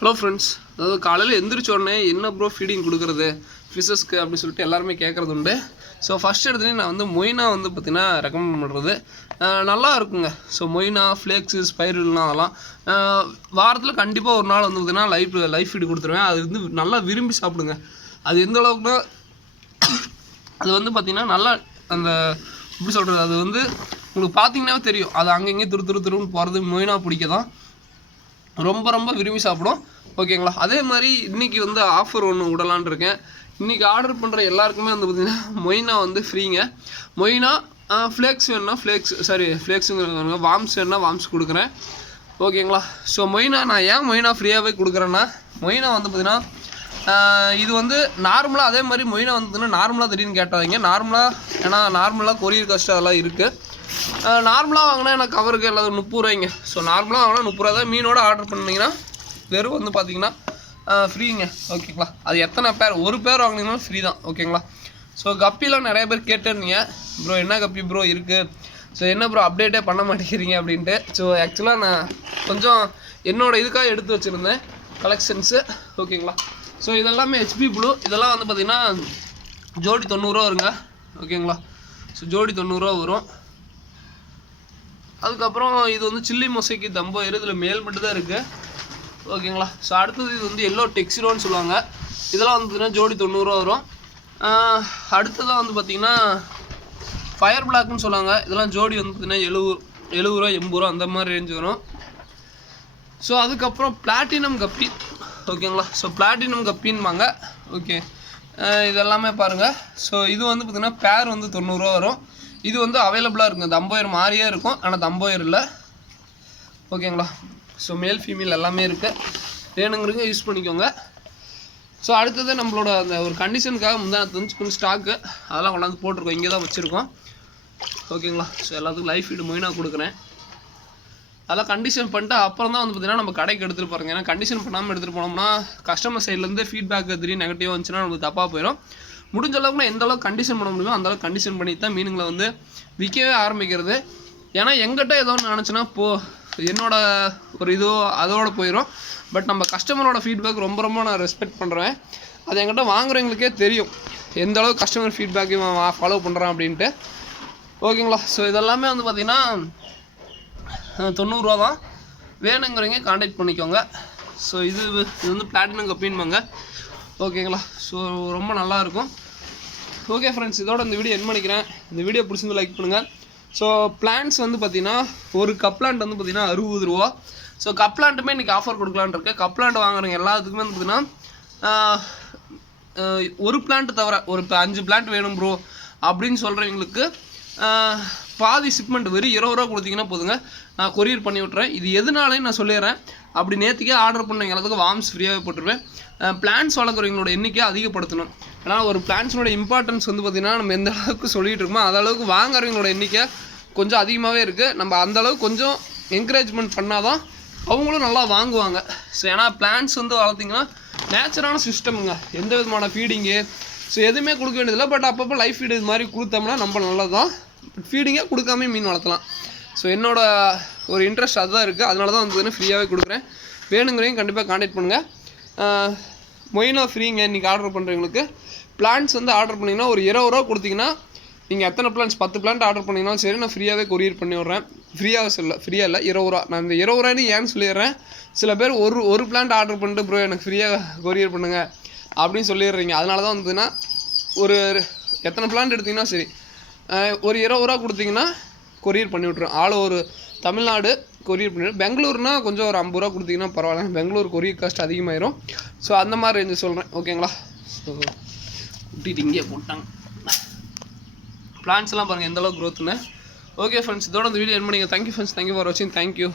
Hello friends, அதாவது காலையில் எந்திரிச்ச உடனே என்ன ப்ரோ ஃபீடிங் கொடுக்குறது ஃபிஷஸ்க்கு அப்படின்னு சொல்லிட்டு எல்லாருமே கேட்குறது உண்டு. ஸோ ஃபஸ்ட் எடுத்துகிட்டு நான் வந்து மொய்னா வந்து பார்த்திங்கன்னா ரெக்கமெண்ட் பண்ணுறது நல்லா இருக்குங்க. ஸோ மொய்னா, ஃப்ளேக்ஸு, ஸ்பைரல்லாம் அதெல்லாம் வாரத்தில் கண்டிப்பாக ஒரு நாள் வந்து பார்த்திங்கன்னா லைஃப் ஃபீடு கொடுத்துருவேன். அது வந்து நல்லா விரும்பி சாப்பிடுங்க. அது எந்த அளவுக்குனா அது வந்து பார்த்திங்கன்னா நல்லா அந்த எப்படி சொல்கிறது, அது வந்து உங்களுக்கு பார்த்தீங்கன்னாவே தெரியும். அது அங்கங்கே துருன்னு போகிறது மொய்னா பிடிக்க தான் ரொம்ப விரும்பி சாப்பிடும். ஓகேங்களா? அதே மாதிரி இன்றைக்கி வந்து ஆஃபர் ஒன்று விடலான் இருக்கேன். இன்றைக்கி ஆர்டர் பண்ணுற எல்லாருக்குமே வந்து பார்த்திங்கன்னா மொய்னா வந்து ஃப்ரீங்க. மொய்னா ஃப்ளேக்ஸ் வேணுன்னா ஃப்ளேக்ஸுங்கிற வாம்ஸ் வேணுன்னா வாம்ஸ் கொடுக்குறேன். ஓகேங்களா? ஸோ மொய்னா நான் ஏன் மொய்னா ஃப்ரீயாகவே கொடுக்குறேன்னா, மொய்னா வந்து பார்த்திங்கன்னா இது வந்து நார்மலாக அதே மாதிரி மொய்னா வந்து பார்த்திங்கன்னா நார்மலாக திடீர்னு கேட்டாதீங்க. நார்மலாக கொரியர் காஸ்ட் அதெல்லாம் இருக்குது. நார்மலாக வாங்கினா எனக்கு கவருக்கு எல்லாத்துக்கும் 30 ரூபாய்ங்க. ஸோ நார்மலாக வாங்கினா 30 ரூபா தான். மீனோட ஆர்டர் பண்ணிங்கன்னா வெறும் வந்து பார்த்திங்கன்னா ஃப்ரீங்க. ஓகேங்களா? அது எத்தனை பேர், ஒரு பேர் வாங்கினீங்கன்னா ஃப்ரீ தான். ஓகேங்களா? ஸோ கப்பிலாம் நிறைய பேர் கேட்டிருந்தீங்க, ப்ரோ என்ன கப்பி ப்ரோ இருக்குது, ஸோ என்ன ப்ரோ அப்டேட்டே பண்ண மாட்டேங்கிறீங்க அப்படின்ட்டு. ஸோ ஆக்சுவலாக நான் கொஞ்சம் என்னோடய இதுக்காக எடுத்து வச்சுருந்தேன் கலெக்ஷன்ஸு. ஓகேங்களா? ஸோ இதெல்லாமே ஹெச்பி ப்ளூ. இதெல்லாம் வந்து பார்த்திங்கன்னா ஜோடி 90 ரூபா வருங்க. ஓகேங்களா? ஸோ ஜோடி 90 ரூபா வரும். அதுக்கப்புறம் இது வந்து சில்லி மொசைக்கு தம்போ இதில் மேல் மட்டும் தான் இருக்குது. ஓகேங்களா? ஸோ அடுத்தது இது வந்து எல்லோ டெக்ஸிரோன்னு சொல்லுவாங்க. இதெல்லாம் வந்து பார்த்திங்கன்னா ஜோடி 90 ரூபா வரும். அடுத்ததாக வந்து பார்த்திங்கன்னா ஃபயர் பிளாக்னு சொல்லுவாங்க. இதெல்லாம் ஜோடி வந்து பார்த்திங்கன்னா 70 ரூபா 80 ரூபா அந்த மாதிரி ரேஞ்ச் வரும். ஸோ அதுக்கப்புறம் பிளாட்டினம் கப்பி. ஓகேங்களா? So platinum கப்பின்பாங்க. ஓகே, இதெல்லாமே பாருங்கள். ஸோ இது வந்து பார்த்திங்கன்னா பேர் வந்து 90 ரூபா வரும். இது வந்து அவைலபிளாக இருக்குங்க. தம்போயர் மாதிரியே இருக்கும், ஆனால் தம்போயர் இல்லை. ஓகேங்களா? ஸோ மேல் ஃபீமேல் எல்லாமே இருக்குது. வேணுங்கிறவங்க யூஸ் பண்ணிக்கோங்க. ஸோ அடுத்தது நம்மளோட அந்த ஒரு கண்டிஷனுக்காக கொஞ்சம் ஸ்டாக்கு அதெல்லாம் கொண்டாந்து போட்டிருக்கோம். இங்கே தான் வச்சுருக்கோம். ஓகேங்களா? ஸோ எல்லாத்துக்கும் லைஃப் ஃபீடு மொய்னா கொடுக்குறேன். அதெல்லாம் கண்டிஷன் பண்ணிட்டு அப்புறம் தான் வந்து பார்த்திங்கன்னா நம்ம கடைக்கு எடுத்துகிட்டு போகிறோங்க. ஏன்னா கண்டிஷன் பண்ணாமல் எடுத்துகிட்டு போனோம்னா கஸ்டமர் சைட்லேருந்து ஃபீட்பேக் திடீர்னு நெகட்டிவாக வந்துச்சுன்னா நமக்கு தப்பாக போயிடும். முடிஞ்ச அளவுக்கு நான் எந்த அளவுக்கு கண்டிஷன் பண்ண முடியுமோ அந்தளவுக்கு கண்டிஷன் பண்ணி தான் மீனுங்களை வந்து விற்கவே ஆரம்பிக்கிறது. ஏன்னா எங்கிட்ட ஏதோ ஒன்று நினச்சின்னா என்னோட ஒரு இதோ அதோடு போயிடும். பட் நம்ம கஸ்டமரோட ஃபீட்பேக் ரொம்ப நான் ரெஸ்பெக்ட் பண்ணுறேன். அது என்கிட்ட வாங்குறவங்களுக்கே தெரியும் எந்த அளவுக்கு கஸ்டமர் ஃபீட்பேக் ஃபாலோ பண்ணுறான் அப்படின்ட்டு. ஓகேங்களா? ஸோ இதெல்லாமே வந்து பார்த்திங்கன்னா 90 ரூபா தான். வேணுங்கிறவங்க கான்டாக்ட் பண்ணிக்கோங்க. ஸோ இது வந்து பிளாட்டினம் கப்பின்பாங்க. ஓகேங்களா? ஸோ ரொம்ப நல்லாயிருக்கும். ஓகே ஃப்ரெண்ட்ஸ், இதோட இந்த வீடியோ என் பண்ணிக்கிறேன். இந்த வீடியோ பிடிச்சிருந்து லைக் பண்ணுங்கள். ஸோ பிளான்ஸ் வந்து பார்த்திங்கன்னா ஒரு கப்லாண்ட் வந்து பார்த்திங்கன்னா 60 ரூபா. ஸோ கப்லாண்ட்டுமே இன்றைக்கி ஆஃபர் கொடுக்கலான்னு இருக்கேன். கப்லாண்ட் வாங்குறவங்க எல்லாத்துக்குமே வந்து பார்த்திங்கன்னா ஒரு பிளான்ட் தவிர ஒரு 5 பிளான்ட் வேணும் ப்ரோ அப்படின்னு சொல்கிறவங்களுக்கு பாதி ஷிப்மெண்ட் வெறும் 20 ரூபா கொடுத்தீங்கன்னா போதுங்க, நான் கொரியர் பண்ணி விட்றேன். இது எதுனாலே நான் சொல்லிடுறேன். அப்படி நேற்றுக்கே ஆர்டர் பண்ணவங்க எல்லாத்துக்கும் வார்ம்ஸ் ஃப்ரீயாகவே போட்டுருவேன். பிளான்ஸ் வளர்க்குறவங்களோட எண்ணிக்கையை அதிகப்படுத்தணும். ஏன்னா ஒரு பிளான்ஸோட இம்பார்ட்டன்ஸ் வந்து பார்த்திங்கன்னா நம்ம எந்த அளவுக்கு சொல்லிகிட்டு இருக்கோமோ அந்த அளவுக்கு வாங்குறவங்களோட எண்ணிக்கை கொஞ்சம் அதிகமாகவே இருக்குது. நம்ம அந்தளவுக்கு கொஞ்சம் என்கரேஜ்மெண்ட் பண்ணால் தான் அவங்களும் நல்லா வாங்குவாங்க. ஸோ ஏன்னா பிளான்ஸ் வந்து வளர்த்திங்கன்னா நேச்சுரான சிஸ்டமுங்க. எந்த விதமான ஃபீடிங்கு ஸோ எதுவுமே கொடுக்க வேண்டியதில்லை. பட் அப்பப்போ லைஃப் ஃபீடு இது மாதிரி கொடுத்தோம்னா நம்ம நல்லது தான். ஃபீடிங்கே கொடுக்காமே மீன் வளர்த்தலாம். ஸோ என்னோட ஒரு இன்ட்ரெஸ்ட் அதுதான் இருக்குது. அதனால தான் வந்து ஃப்ரீயாகவே கொடுக்குறேன். வேணுங்கிறவங்க கண்டிப்பாக கான்டாக்ட் பண்ணுங்கள். மொய்னா ஃப்ரீங்க. இன்றைக்கி ஆர்டர் பண்ணுறவங்களுக்கு பிளான்ஸ் வந்து ஆர்டர் பண்ணிங்கன்னா ஒரு 20 ரூபா கொடுத்தீங்கன்னா நீங்கள் எத்தனை பிளான்ஸ் 10 பிளான்ட் ஆர்டர் பண்ணிங்கனாலும் சரி, நான் ஃப்ரீயாகவே கொரியர் பண்ணி விட்றேன். ஃப்ரீயாக இல்லை 20 ரூபா. நான் இந்த 20 ரூபான்னு ஏன்னு சொல்லிடுறேன். சில பேர் ஒரு பிளான்ட் ஆர்டர் பண்ணிட்டு ப்ரோ எனக்கு ஃப்ரீயாக கொரியர் பண்ணுங்கள் அப்படின்னு சொல்லிடுறீங்க. அதனால தான் வந்துன்னா ஒரு எத்தனை பிளான்ட் எடுத்திங்கன்னா சரி ஒரு 20 ரூபா கொடுத்தீங்கன்னா கொரியர் பண்ணி விட்ருவேன். ஒரு தமிழ்நாடு கொரியர் பண்ணிவிடும். பெங்களூர்னா கொஞ்சம் ஒரு 50 ரூபா கொடுத்தீங்கன்னா பரவாயில்ல. பெங்களூர் கொரியர் காஸ்ட் அதிகமாயிரும். ஸோ அந்த மாதிரி ரேஞ்சு சொல்கிறேன். ஓகேங்களா? ஸோ கூட்டிகிட்டு இங்கே போட்டாங்க. பிளான்ஸ்லாம் பாருங்கள் எந்தளவுக்கு க்ரோத்துன்னு. ஓகே ஃப்ரெண்ட்ஸ், இதோட இந்த வீடியோ என் பண்ணிங்க. தேங்க்யூ ஃப்ரெண்ட்ஸ், தேங்க்யூ ஃபார் வாட்சிங். தேங்க்யூ.